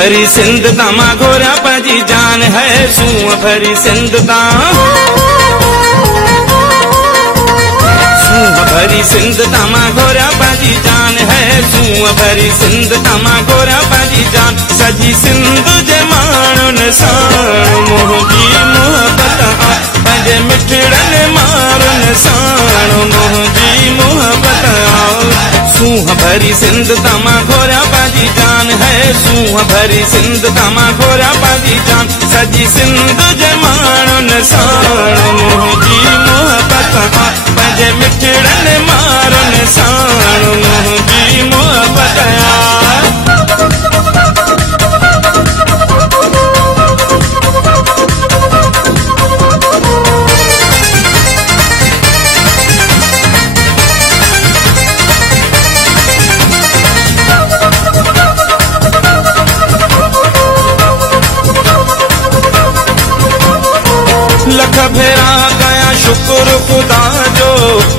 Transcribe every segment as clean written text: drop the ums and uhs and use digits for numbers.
भरी सिंध तमा घोरा पाजी जान है सूह भरी सिंध भरी सिंध तमा घोरा पाजी जान है सूह भरी सिंध तमा घोरा पाजी जान सजी सिंध जे माणुन साण मोहजी मोहब्बत पंहिंजे मिठड़न मारुन साण मोहजी मोहब्बत सूह भरी सिंध तमा घोरा पाजी जान है सूह भरी सिंध तमा घोरा पाजी जान सजी सिंध जे माणुन साण मोहजी मोहब्बत पंहिंजे मिठड़न मारुन साण मोहजी मोहब्बत लख भेरा कया शुक्र खुदा जो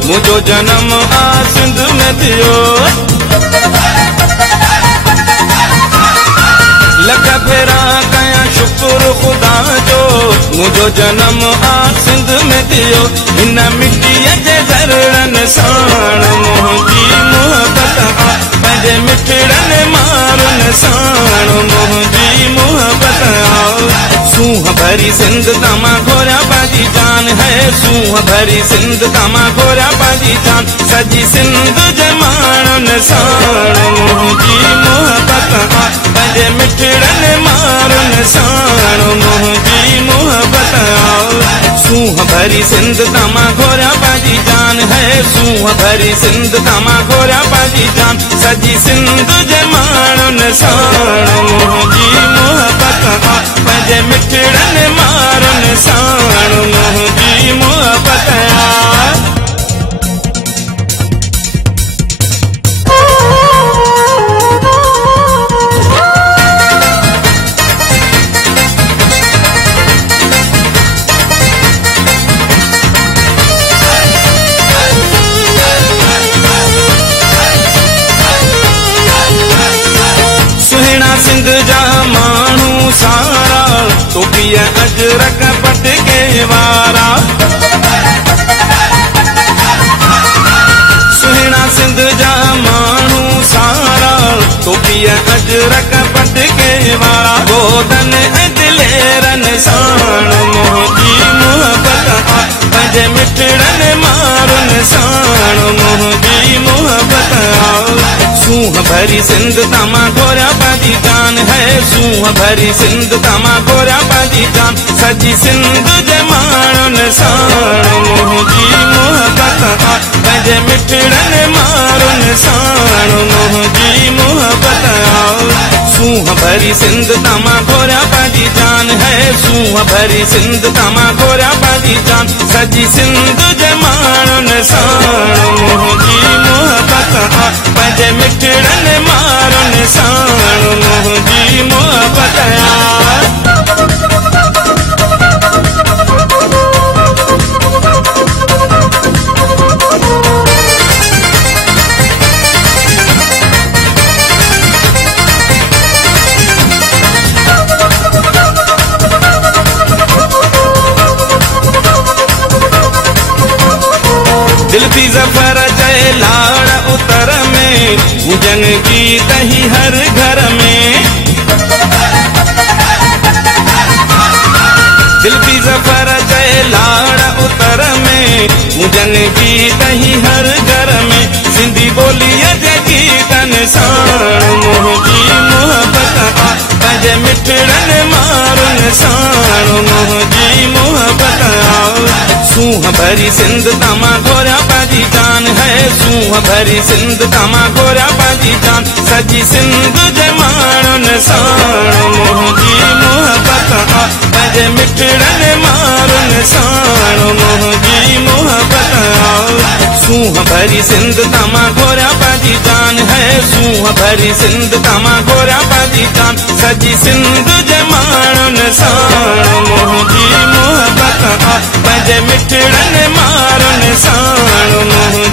मुझो जन्म आ सिंध में थियो लख भेरा कया शुक्र खुदा जो मुझो जन्म आ सिंध में थियो इन मिट्टीअ जे ज़रड़न साण मोहजी मोहब्बत पंहिंजे मिठड़न मारुन साण मोहजी मोहब्बत सूह भरी सिंध तमा घोरा पाजी जान है सूह भरी सिंध तमा घोरा पाजी जान सजी सिंध जे माणुन साण मोहजी मोहब्बत पंहिंजे मिठड़न मारुन साण मोहजी मोहब्बत सूह भरी सिंध तमा घोरा पाजी जान है सूह भरी सिंध तमा घोरा पाजी जान सजी सिंध जे माणुन साण मोहजी मोहब्बत पंहिंजे मिठड़न मारुन साण मोहजी मोहब्बत सिंध जा माण्हू सारा टोपीअ अजरक पटके वारा सुहिणा सिंध जा माण्हू सारा टोपीअ अजरक पटके वारा गोदन दिलेरन साण मोहजी मोहब्बत पंहिंजे मिठड़न मारुन साण मोहजी मोहब्बत सूह भरी सिंध तमा घोरा पाजी जान है सूह भरी सिंध तमा घोरा पाजी जान सजी सिंध जे माणुन साण मोहजी मोहब्बत पंहिंजे मिठड़न मारुन साण मोहजी मोहब्बत सूह भरी सिंध तमा घोरा पाजी जान है सूह भरी सिंध तमा घोरा पाजी जान सजी सिंध जे माणुन साण मोहजी मोहब्बत पंहिंजे मिठड़न मारुन साण मोहजी मोहब्बत दिल भी ज़फ़र चए लाड़ उतर में पूजन की तही हर घर में दिल भी ज़फ़र चए लाड़ उतर में पूजन की तही हर घर में सिंधी बोलीअ जे गीतन साण मोहजी मोहब्बत पंहिंजे मिठड़न मारुन साण मोहजी मोहब्बत सूह भरी सिंध तमा घोरा पाजी जान है सूह भरी सिंध तमा घोरा पाजी जान सजी सिंध जे माणुन साण मोहजी मोहब्बत पंहिंजे मिठड़न मारुन साण मोहजी मोहब्बत सूह भरी सिंध तमा घोरा पाजी जान है सूह भरी सिंध तमा घोरा पाजी जान सजी सिंध जे माणुन साण मोहजी मोहब्बत पंहिंजे मिठड़न मारुन साण मोहजी